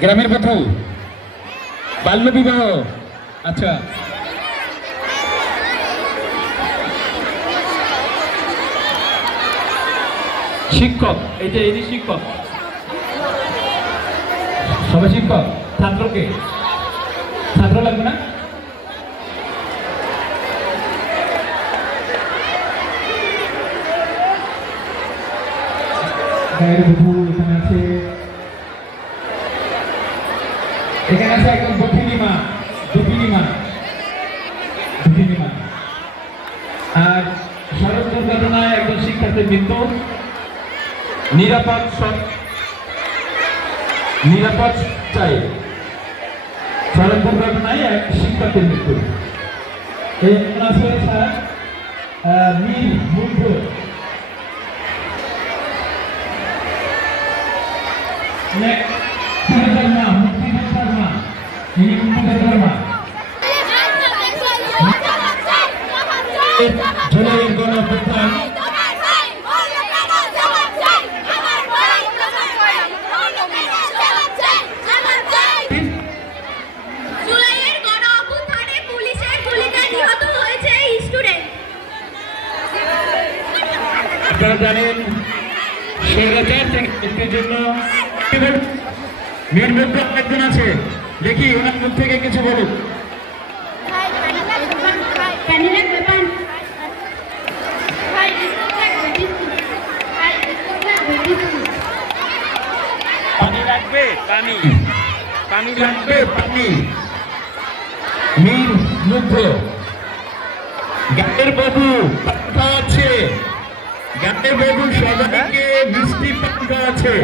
গ্রামের কোথাও বাল্য বিবাহ। আচ্ছা, শিক্ষক, এই যে ইনি শিক্ষক, সবাই শিক্ষক। ছাত্রকে, ছাত্র লাগবে না? এখানে আছে, এখানে আছে একদম দক্ষিণী মা, দক্ষিণী মা, দক্ষিণী মা। আর সড়ক দুর্ঘটনায় একজন শিক্ষার্থীর মৃত্যু। নিরাপদ চাই। সড়ক দুর্ঘটনায় এক শিক্ষার্থীর মৃত্যু। এই আছে স্যার মীর মুগ্ধ। জুলাইয়ের গণঅভ্যুত্থান, পুলিশের গুলিতে নিহত হয়েছে স্টুডেন্ট। আপনারা জানেন স্বৈরাচার থেকে মুক্তির জন্য মীর মুগ্ধ একজন আছে, দেখি ওনার মুখ থেকে কিছু বলুন। পানি লাগবে, পানি পানি লাগবে, পানি। মীর মুগ্ধ গানের বাবু পান খাওয়াচ্ছে, গানের বাবু সবাইকে মিষ্টি পান খাওয়াচ্ছে।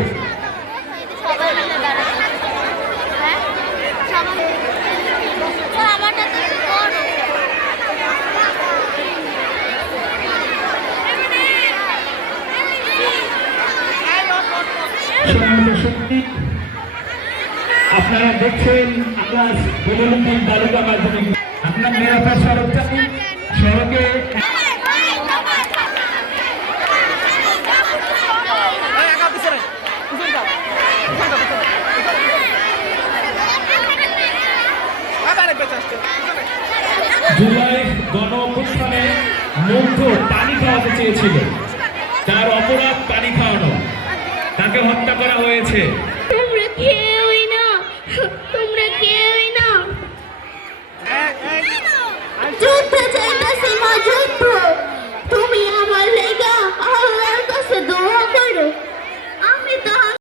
আপনারা দেখছেন আপনার বেলুনদিন বালিকা মাধ্যমিক। আপনার নিরাপদ সড়ক চাই, সড়কে জুলাই গণঅভ্যুত্থানে মুগ্ধ পানি খাওয়াতে চেয়েছিল, তার অপরাধ পানি খাওয়ানো, তাকে হত্যা করা হয়েছে।